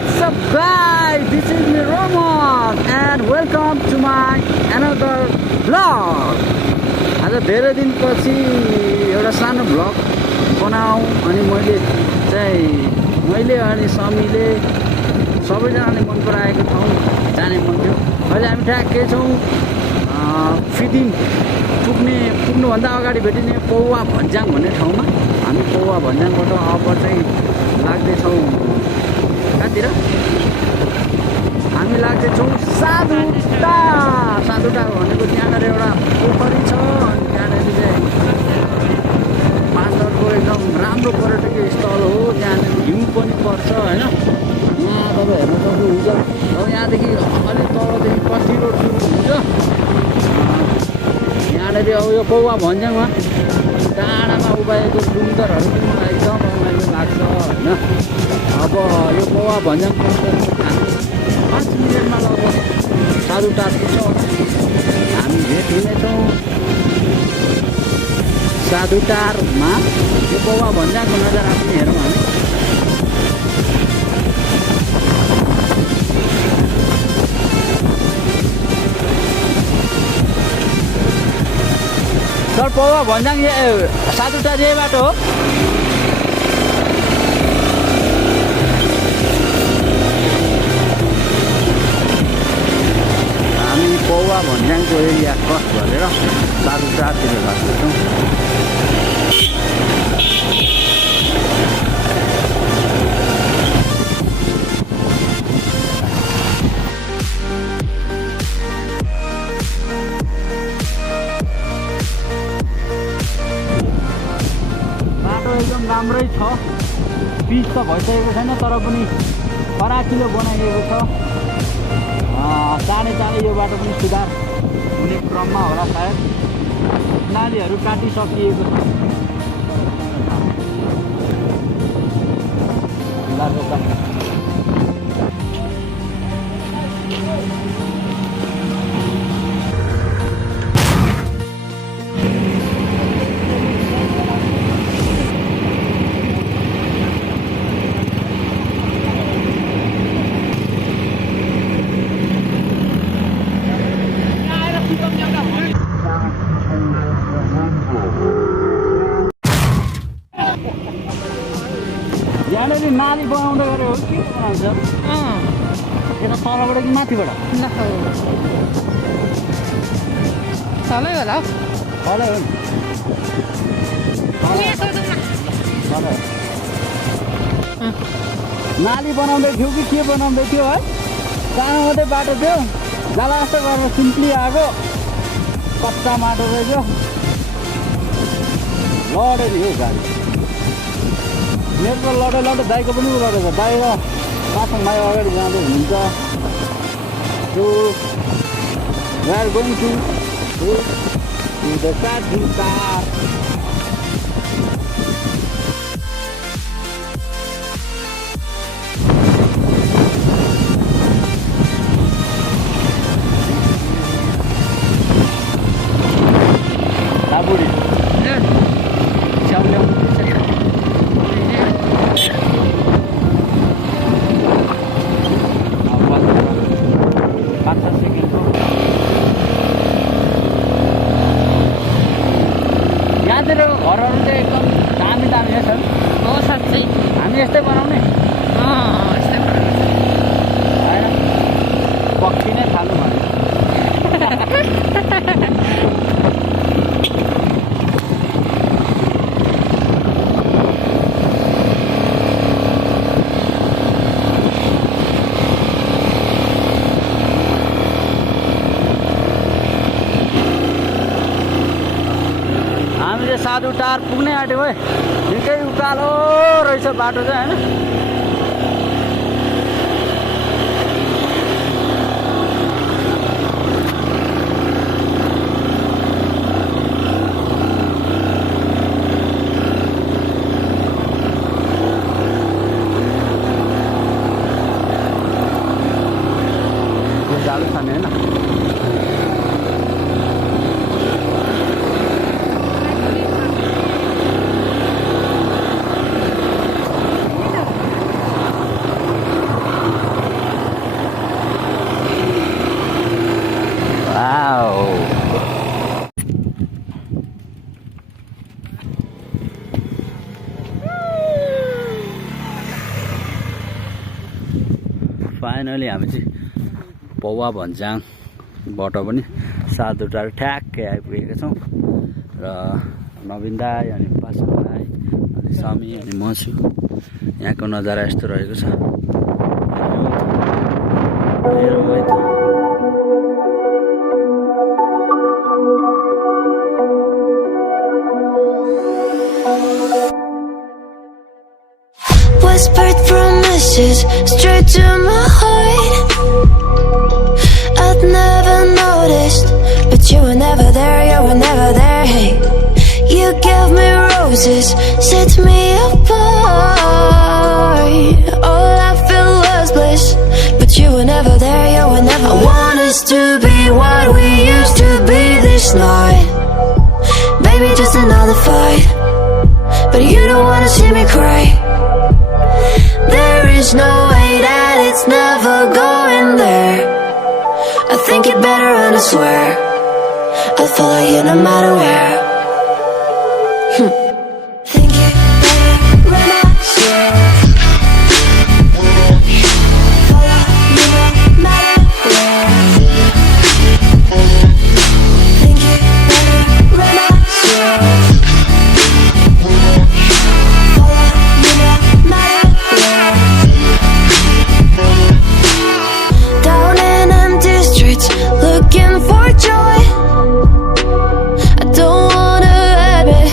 What's up guys, this is me Roman and welcome to my another vlog. आज धेरै दिनपछि एउटा सानो भ्लग बनाऊ अनि मैले अनि समीले सबैजनाले मन पराएको ठाउँ जाने मन थियो। अहिले हामी ठ्याक्कै छौँ फिदिङ पुग्नुभन्दा अगाडि भेटिने पौवा भन्ज्याङ भन्ने ठाउँमा। हामी पौवा भन्ज्याङबाट अब चाहिँ लाग्दैछौँ कहाँतिर? हामी लाग्दैछौँ साधुटार भनेको त्यहाँनिर एउटा पोखरी छ अनि त्यहाँनिर चाहिँ पाँचथरको एकदम राम्रो पर्यटकीय स्थल हो। त्यहाँनिर हिउँ पनि पर्छ होइन। यहाँ तपाईँ हेर्न सक्नुहुन्छ। अब यहाँदेखि अलिक तलदेखि कति रोड सुरु हुन्छ। यहाँनिर अब यो पौवा भन्ज्याङमा डाँडामा उभाएको सुन्दरहरू पनि मलाई एकदम रमाइलो लाग्छ होइन। अब यो पौवा भन्ज्याङ हामी 5 मिनटमा लगभग साधुटार पुग्छौँ। हामी भेट हुनेछौँ साधुटारमा। यो पौवा भन्ज्याङको नजारा पनि हेरौँ हामी। सर पौवा भन्ज्याङ साधुटार यही बाटो हो? हामी पौवा भन्ज्याङको एरिया क्रस गरेर साधुटारतिर लाग्दैछौँ। एकदम राम्रै छ। पिच त भइसकेको छैन तर पनि फराकिलो बनाइएको छ। चाँडै यो बाटो पनि सुधार हुने क्रममा होला सायद। नालीहरू काटिसकिएको छ। यहाँनिर नाली बनाउँदै गरे हो के बनाउँछ? यता तलबाट कि माथिबाट? तलै होला हौ। तलै हो नि। नाली बनाउँदै थियो कि के बनाउँदै थियो है? सानो मात्रै बाटो थियो। जाला जस्तो गरेर सिम्पली आएको कच्चा माटो रहेछ। लड्यो नि हो गाडी। मेरो त लड्यो दाइको पनि लडेको छ। दाइ र पासङ भाइ अगाडि जाँदै हुनुहुन्छ। We are going to the Sadhutar. Laburi. यहाँतिर घरहरू चाहिँ एकदम दामी छन्। हो साँच्चै हामी यस्तै बनाउने यस्तै बनाउने होइन? पक्षी नै थाल्नु भने साधुटार पुग्नै आँट्यो है। निकै उकालो रहेछ बाटो चाहिँ होइन? जाडो खाने होइन? फाइनली हामी चाहिँ पौवा भन्ज्याङबाट पनि साधुटार ठ्याक्कै आइपुगेका छौँ र नवीन दाई अनि पासङ दाई अनि सामी अनि म छु। यहाँको नजारा यस्तो रहेको छ। Whispered promises straight to my heart. I'd never noticed, but you were never there, you were never there. Hey, you gave me roses, set me apart. All I felt was bliss, but you were never there, you were never there. I want us to be what we used to be this night. Baby, just another fight, but you don't wanna see me cry. There is no way that it's never going there. I think it better and I swear I'll follow you no matter where. Think it better when I swear. Follow you no matter where. Think it better when I swear. Follow you no matter where. Down in empty streets, looking for joy. I don't wanna admit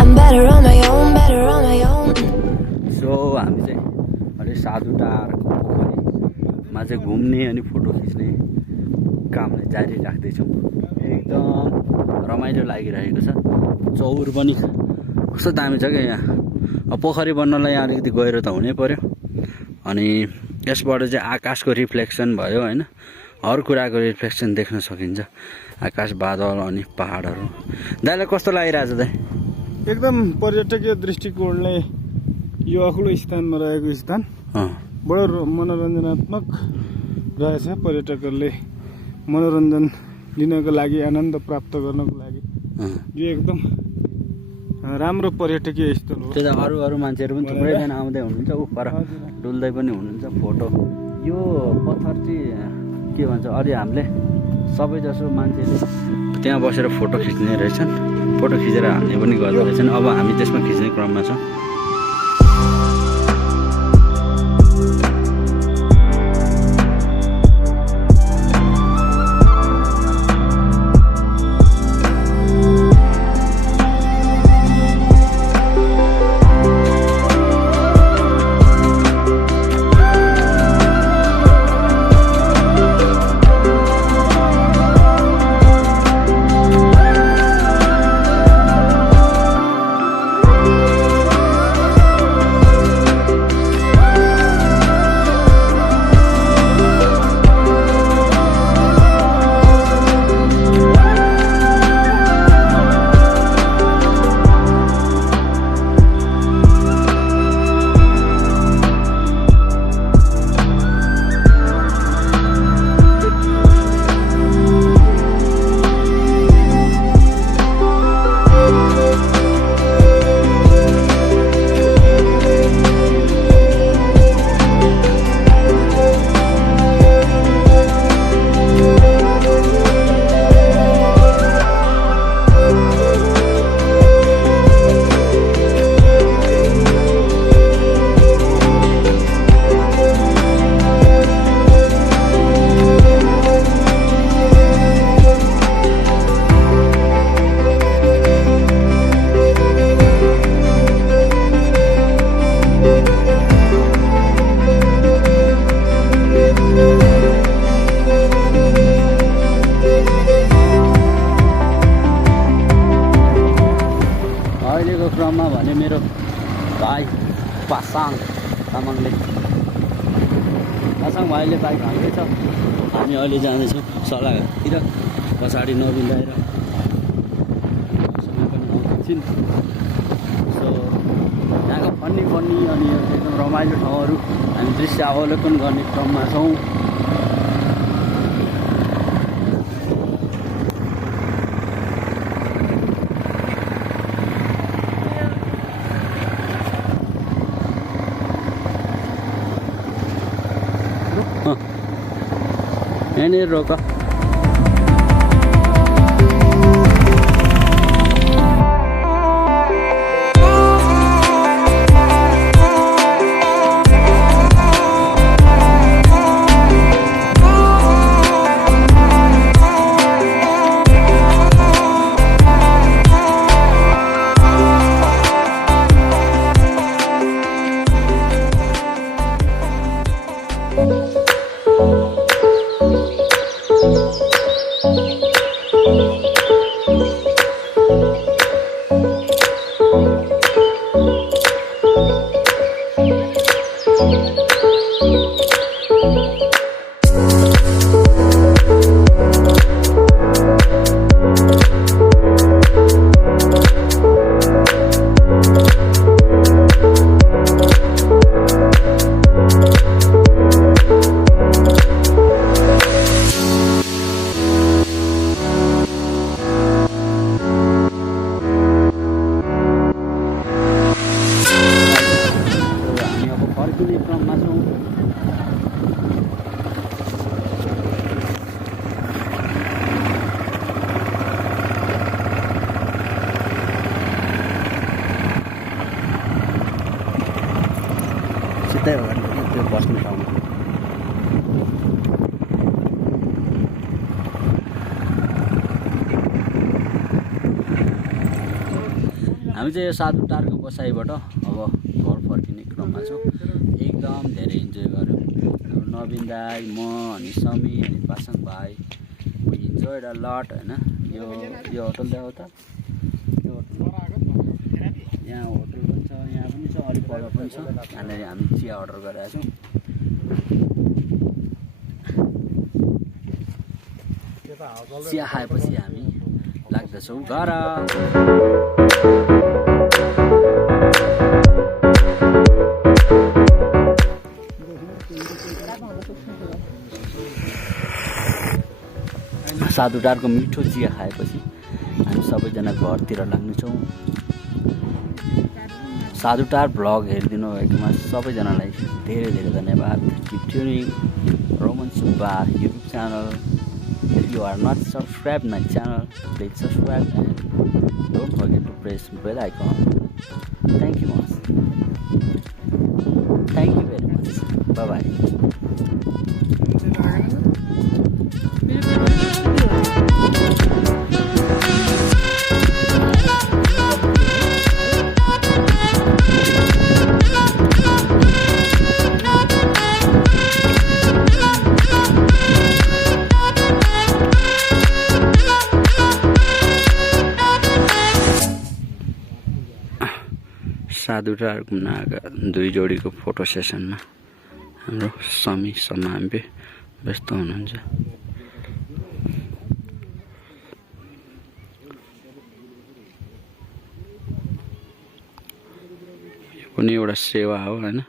I'm better on my own, better on my own. So हामी चाहिँ अहिले साधुटारको पोखरीमा चाहिँ घुम्ने अनि photo खिच्ने कामलाई जारी राख्दैछौँ। एकदम रमाइलो लागिरहेको छ। चौर पनि कस्तो दामी छ क्या यहाँ। अब पोखरी बन्नलाई यहाँ अलिकति गहिरो त हुनै पर्यो अनि यसबाट चाहिँ आकाशको रिफ्लेक्सन भयो होइन, हर कुराको रिफ्लेक्सन देख्न सकिन्छ। आकाश, बादल अनि पहाडहरू। दाइलाई कस्तो लागिरहेछ दाइ? एकदम पर्यटकीय दृष्टिकोणले यो अग्लो स्थानमा रहेको स्थान बडो मनोरञ्जनात्मक रहेछ। पर्यटकहरूले मनोरञ्जन लिनको लागि, आनन्द प्राप्त गर्नको लागि यो एकदम राम्रो पर्यटकीय स्थल हो। त्यो त अरू मान्छेहरू पनि थुप्रैजना आउँदै हुनुहुन्छ, उपर डुल्दै पनि हुनुहुन्छ। फोटो यो पत्थर चाहिँ के भन्छ, अलि हामीले सबैजसो मान्छेले त्यहाँ बसेर फोटो खिच्ने रहेछन्, फोटो खिचेर हाल्ने पनि गर्दो रहेछन्। अब हामी त्यसमा खिच्ने क्रममा छौँ। क्रममा भने मेरो भाइ पासाङ तामाङले पासाङ भाइले बाइक हाल्दैछ। हामी अहिले जाँदैछौँ सल्लाहतिर। पछाडि नबिन दाइ र सबै पनि आउँछन्। सो यहाँको फन्नी अनि एकदम रमाइलो ठाउँहरू हामी दृश्य अवलोकन गर्ने क्रममा छौँ। यहाँनिर रोक सिधै हो त्यो बस्ने ठाउँमा हामी चाहिँ यो साधुटारको बसाइबाट अब घर फर्किने क्रममा छौँ एकदम धेरै इन्जोय गऱ्यौँ नवीन दाई म अनि समी अनि पासाङ भाइ इन्जोय र लट होइन यो होटल देखाउ त यहाँ होटल पनि छ यहाँ पनि छ अलिक पर पनि छ यहाँनिर हामी चिया अर्डर गरेका छौँ चिया खाएपछि हामी लाग्दछौँ घर साधुटारको मिठो चिया खाएपछि हामी सबैजना घरतिर लाग्नेछौँ साधुटार भ्लग हेरिदिनु भएकोमा सबैजनालाई धेरै धेरै धन्यवाद keep tuning Roman Subba YouTube channel if you are not subscribed my channel please subscribe and don't forget to press bell icon thank you very much bye bye साधुटार घुम्न आएका दुई जोडीको फोटो सेसनमा हाम्रो समी समाम्बे व्यस्त हुनुहुन्छ यो पनि एउटा सेवा हो हैन